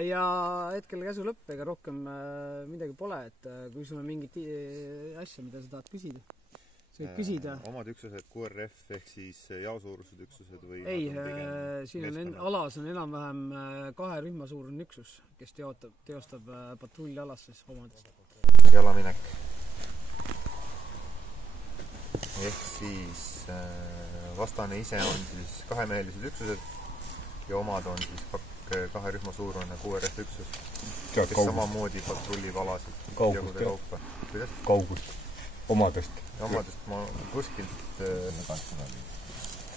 ja hetkel käsu lõpp, ega rohkem midagi pole, et kui sul on mingit asja, mida sa tahad küsida, sa võid küsida. Omad üksused QRF ehk siis jaosuurused üksused või? Ei, siin on alas on enam-vähem 2 rühma suurune üksus, kes teostab patrullialasses omades. Jalaminek. Ehk siis vastane ise on siis 2-mehelised üksused ja omad on siis 2 rühma suurune QRF üksus, kes samamoodi patrullib alasid. Kaugust? Omadest? Omadest ma kuskilt 7-8.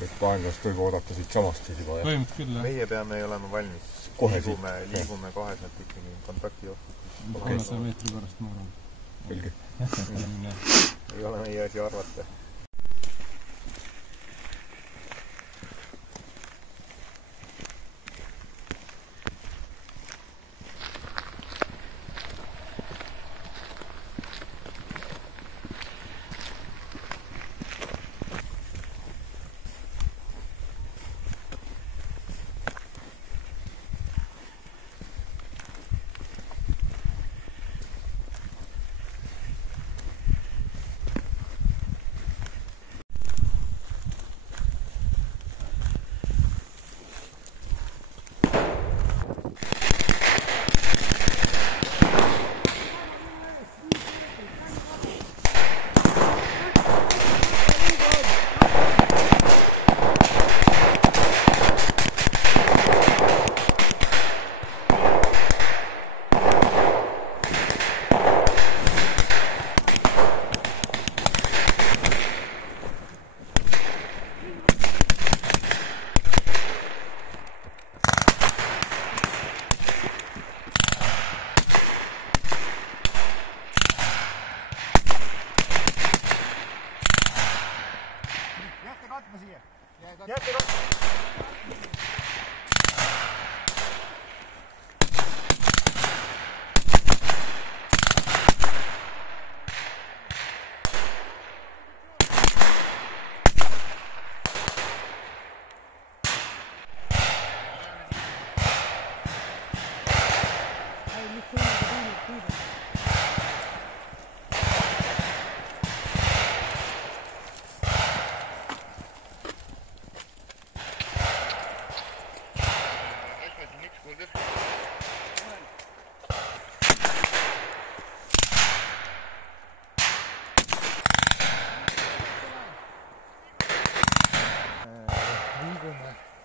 Et vaenlast võib oodata siit samast siis juba, jah? Meie peame olema valmis. Liigume kohe sealt ikkagi kontakti jooksul. 300 meetri pärast ma arvan. Selge. Ei ole meie asi arvata.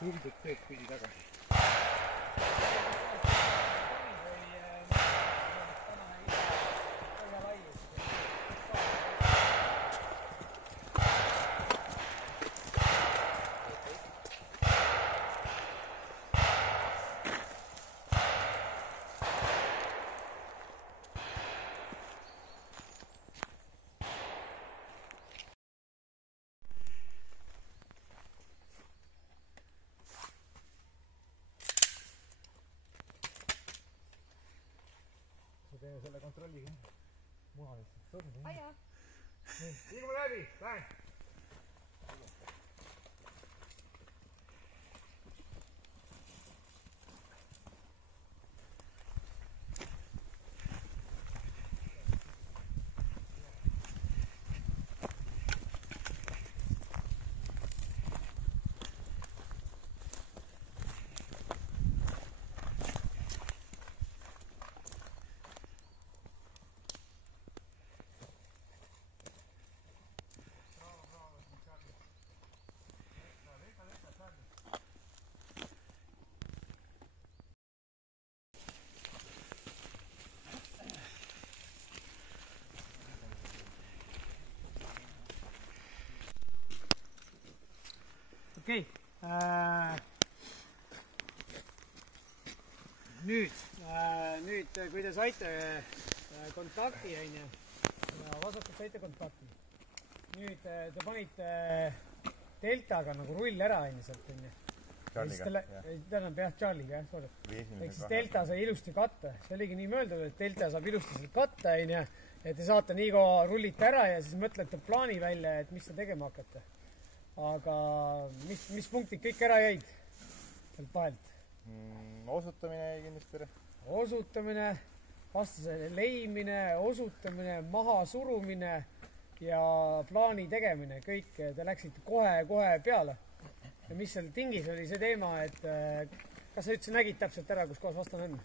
Üldiselt teed pidi tagasi. Teeme selle kontrolliga. Muha lihtsalt sõrmi. Aja! Nii, liigume läbi! Lähen! Okei. Nüüd kui te saite kontakti, vasakult saite kontakti. Nüüd te panite deltaga nagu rull ära sealt. Tähendab jah, Charlie'ga, jah, sorry. Ehk siis delta sai ilusti katta. See oligi nii mõeldud, et delta saab ilusti sealt katta, ja te saate nii kaua rullite ära ja siis mõtlete plaani välja, et mis te tegema hakkate. Aga mis punktid kõik ära jäid sealt vahelt? Osutamine kindlasti. Osutamine, vastasele leimine, osutamine, maha surumine ja plaani tegemine, kõik te läksite kohe peale. Ja mis seal tingis oli see teema, et kas sa üldse nägid täpselt ära, kus kohas vastane on?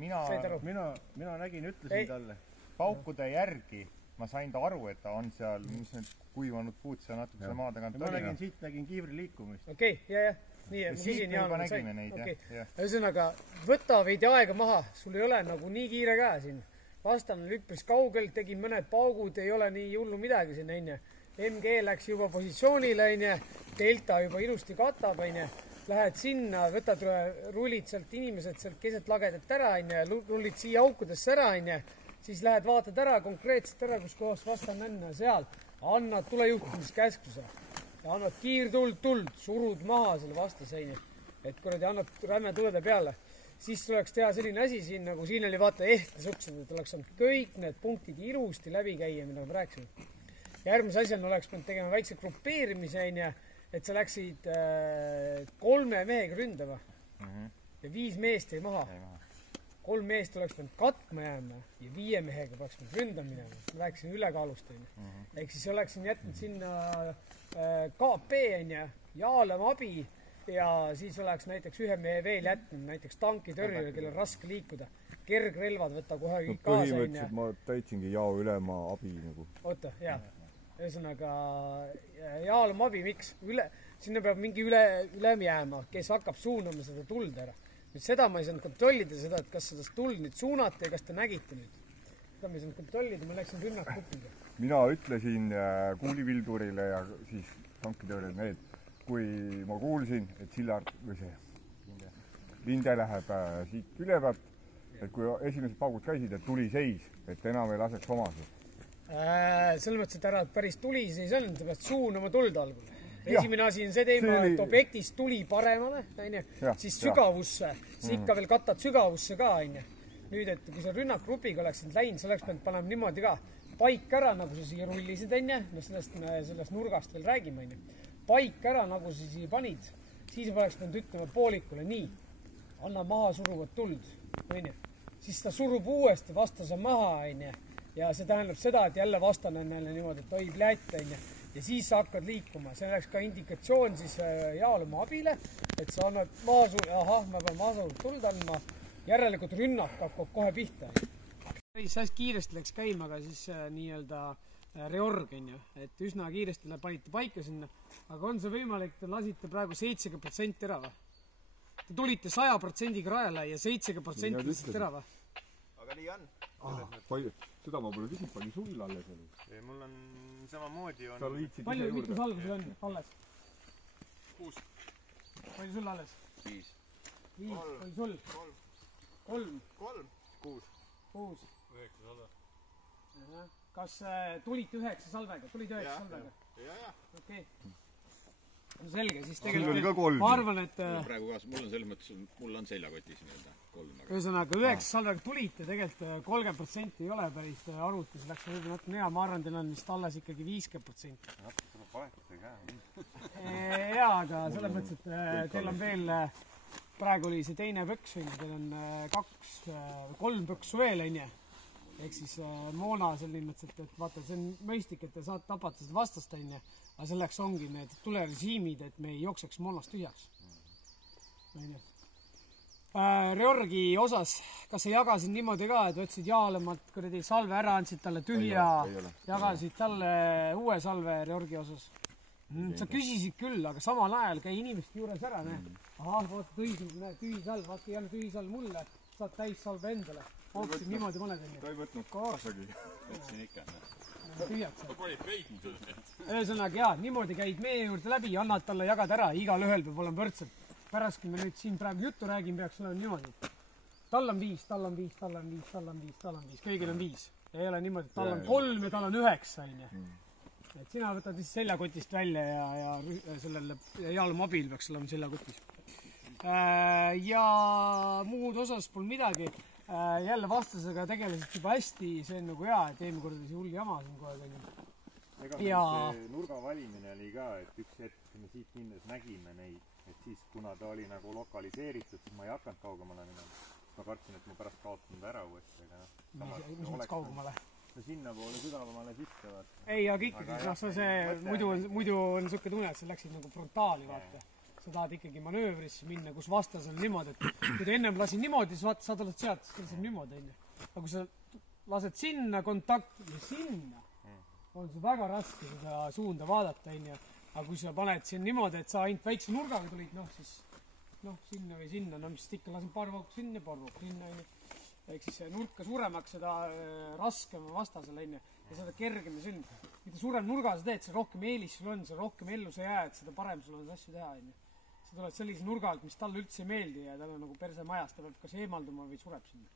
Mina nägin, ütlesin talle. Paukude järgi ma sain ta aru, et ta on seal, mis need kuivanud puud seal natuke seal maa tagant oli. Ma nägin siit, nägin kiivri liikumist. Okei, jah. Nii, ja siit me juba nägime neid, jah. Ühesõnaga, võta veidi aega maha, sul ei ole nagu nii kiire käe siin. Vastane oli üpris kaugelt, tegin mõned paugud, ei ole nii hullu midagi siin, onju. MG läks juba positsioonile, onju. Delta juba ilusti katab, onju. Lähed sinna, võtad rullid sealt inimesed sealt keset lagedat ära, onju. Rullid siia aukudesse ära, onju. Siis lähed vaatad ära, konkreetselt ära, kus kohas vastane on seal. Annad tulejuhtimiskäskluse. Ja annad kiirtuld, surud maha selle vastaseini. Et kuradi annad rämme tulede peale. Siis tuleks teha selline asi siin, nagu siin oli vaata ehtes uksed, et oleks saanud kõik need punktid ilusti läbi käia, mida me rääkisime. Järgmise asjana oleks pidanud tegema väikse grupeerimise, et sa läksid 3 mehega ründama ja 5 meest jäi maha. 3 meest oleks pidanud katma jääma ja 5 mehega peaks pidanud ründama minema. Ma rääkisin ülekaalust. Ehk siis oleksin jätnud sinna KP, Jaalem abi ja siis oleks näiteks 1 mehe veel jätnud, näiteks tankitõrjule, kellel on raske liikuda. Kergrelvad võtta kohe kõik kaasa. Põhimõtteliselt ma täitsingi Jao ülema abi nagu. Oota, jah. Ühesõnaga, Jaalem abi, miks? Sinna peab mingi ülem jääma, kes hakkab suunama seda tuld ära. Nüüd seda ma ei saanud kontrollida seda, et kas seda tuld nüüd suunati ja kas te nägite nüüd. Seda ma ei saanud kontrollida, ma läksin rünnakupiga. Mina ütlesin kuulivildurile ja siis tankitõrjele need, kui ma kuulsin, et Sillar või see Linde läheb siit üle pealt, et kui esimesed paugud käisid, et tuli seis, et enam ei laseks omasid. Selles mõttes, et ära päris tuli seis on, sa pead suunama tuld algul. Esimene asi on see teema, et objektist tuli paremale, siis sügavusse, sa ikka veel katad sügavusse ka. Nüüd, et kui sa rünnakgrupiga oleksid läinud, sa oleks pidanud panema niimoodi ka paik ära, nagu sa siia rullisid, no sellest nurgast veel räägime. Paik ära, nagu sa siia panid, siis oleks pidanud ütlema poolikule nii, anna maha suruvat tuld, siis ta surub uuesti vastase maha, ja see tähendab seda, et jälle vastane on jälle niimoodi, et oi plätt, ja siis sa hakkad liikuma. See oleks ka indikatsioon siis Jaalema abile, et sa annad ma pean maasuruvat tuld andma, järelikult rünnak hakkab kohe pihta. Hästi kiiresti läks käima ka siis nii-öelda reorg, et üsna kiiresti panite paika sinna, aga on see võimalik, te lasite praegu 70% ära või? Te tulite 100%-ga rajale ja 70% lihtsalt ära või? Aga nii on. Seda ma pole küsinud, palju sul alles oli? Mul on samamoodi on... Palju mitu salgu sul on alles? 6. Palju sul alles? 5. 5, palju sul? 3. 6. 6. 9 salve. Kas tulite 9 salvega? Tulid 9 salvega? Jah. Okei. No selge, siis tegelikult ma arvan, et... Praegu ka, mul on selles mõttes, mul on seljakotis nii-öelda 3. Ühesõnaga, 9 salvega tulite, tegelikult 30% ei ole päris arvutis, läks võib-olla natuke hea, ma arvan, teil on vist alles ikkagi 50%. Jaa, aga selles mõttes, et teil on veel, praegu oli see teine pöks, teil on 3 pöksu veel, ehk siis moona selline mõttes, et vaata, see on mõistlik, et te saate tapata seda vastast, aga selleks ongi need tulerežiimid, et me ei jookseks moonast tühjaks. Reorgi osas, kas sa jagasid niimoodi ka, et võtsid Jaalemalt kuradi salve ära, andsid talle tühja, jagasid talle uue salve Reorgi osas? Sa küsisid küll, aga samal ajal käi inimeste juures ära, vaata tühi salv, vaata jälle tühi salv mulle, saad täis salve endale. Hoopsid niimoodi mõned enne. Ta ei võtnud kaasagi. Võtsin ikka. Tühjaks. Ma panid veidnud. Ühesõnaga, jaa, niimoodi käid meie juurde läbi, annad talle jagada ära, igal ühel peab olema võrdselt. Pärast, kui me nüüd siin praegu juttu räägime, peaks olema niimoodi. Tal on 5, tal on 5, tal on 5, tal on 5, tal on 5, kõigil on 5. Ei ole niimoodi, et tal on 3 ja tal on 9. Et sina võtad siis seljakotist välja ja sellele Jaalem abil peaks olema seljakotis. Ja muud osas pole midagi. Jälle vastasega tegelesid juba hästi, see on nagu hea, et eelmine kord oli see hull jama siin kohe. ega Ja- see nurga valimine oli ka, et üks hetk me siit minnes nägime neid, et siis kuna ta oli nagu lokaliseeritud, siis ma ei hakanud kaugemale minema. Ma kartsin, et ma pärast kaotan ta ära uuesti, aga mis mõttes kaugemale? no sinna poole sügavamale sisse vaata. Ei, aga ikkagi, noh, muidu on niisugune tunne, et sa läksid nagu frontaali, vaata. Sa tahad ikkagi manöövrisse minna, kus vastasel niimoodi, et kui ta ennem lasin niimoodi, siis vaata, sa tuled sealt, siis ta niimoodi, onju. Aga kui sa lased sinna kontakti ja sinna, on see väga raske seda suunda vaadata, onju. Aga kui sa paned siin niimoodi, et sa ainult väikse nurgaga tulid, noh, siis sinna või sinna, no mis ikka lasen paar vauku sinna, onju. Ehk siis nurka suuremaks, seda raskem vastasel, onju. Ja seda kergem ja sünd. Mida suurem nurga sa teed, see rohkem eelis sul on, see rohkem ellu sa jääd, seda parem sul on asju teha, onju. Sa tuled sellise nurga alt, mis talle üldse ei meeldi ja tal on nagu perse majas, ta peab kas eemalduma või sureb sinna.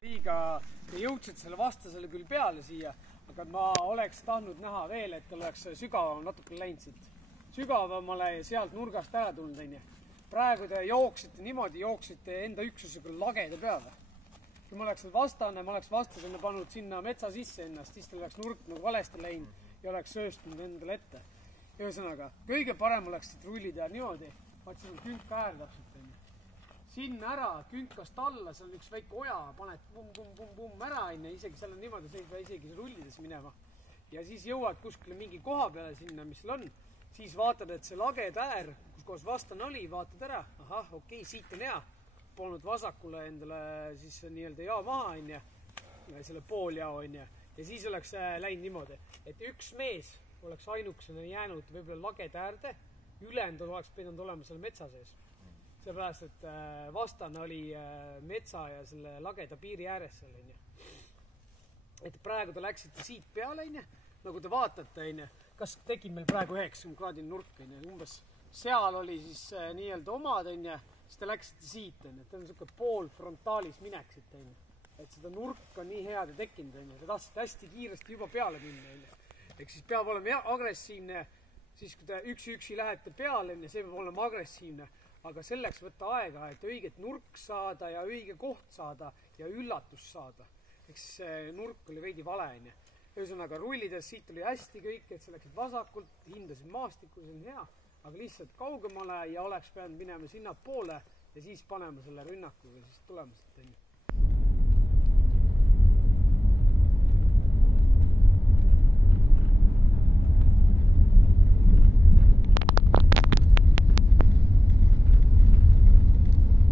Liiga jõudsid selle vastasele küll peale siia, aga ma oleks tahtnud näha veel, et tal oleks sügavam natuke läinud siit. Sügavamale ja sealt nurgast ära tulnud, onju. Praegu te jooksite enda üksusega lagede peale. Kui ma oleks vastane, ma oleks vastasena pannud sinna metsa sisse ennast, siis tal oleks nurk nagu valesti läinud ja oleks sööstnud endale ette. Ühesõnaga, kõige parem oleks siit rulli teha niimoodi, vaat siin on künka äär täpselt, onju. Sinna ära, künkast alla, seal on üks väike oja, paned pumm ära, onju, isegi seal on niimoodi, sa ei pea isegi rullides minema. Ja siis jõuad kuskile mingi koha peale sinna, mis seal on, siis vaatad, et see laged äär, kus koos vastane oli, vaatad ära, ahah, okei, siit on hea. Polnud vasakule endale siis nii-öelda jao maha, onju, selle pooljao, onju. Ja siis oleks läinud niimoodi, et üks mees oleks ainuksena jäänud võib-olla lagede äärde, ülejäänud oleks pidanud olema seal metsa sees. Seepärast, et vastane oli metsa ja selle lageda piiri ääres seal, onju. Et praegu te läksite siit peale, onju, nagu te vaatate, onju, kas tekib meil praegu 90 kraadine nurk, onju, umbes seal oli siis nii-öelda omad, onju, siis te läksite siit, onju, et on niisugune pool frontaalis mineksite, onju. Et seda nurk on nii head tekkinud, onju, te tahtsite hästi kiiresti juba peale minna, onju. Ehk siis peab olema agressiivne, siis kui te üksi lähete peale, see peab olema agressiivne, aga selleks võtta aega, et õiget nurk saada ja õige koht saada ja üllatus saada. Ehk siis see nurk oli veidi vale, onju. Ühesõnaga rullides siit oli hästi kõik, et sa läksid vasakult, hindasid maastikku, see on hea, aga lihtsalt kaugemale ja oleks pidanud minema sinna poole ja siis panema selle rünnaku või siis tulema siit, onju.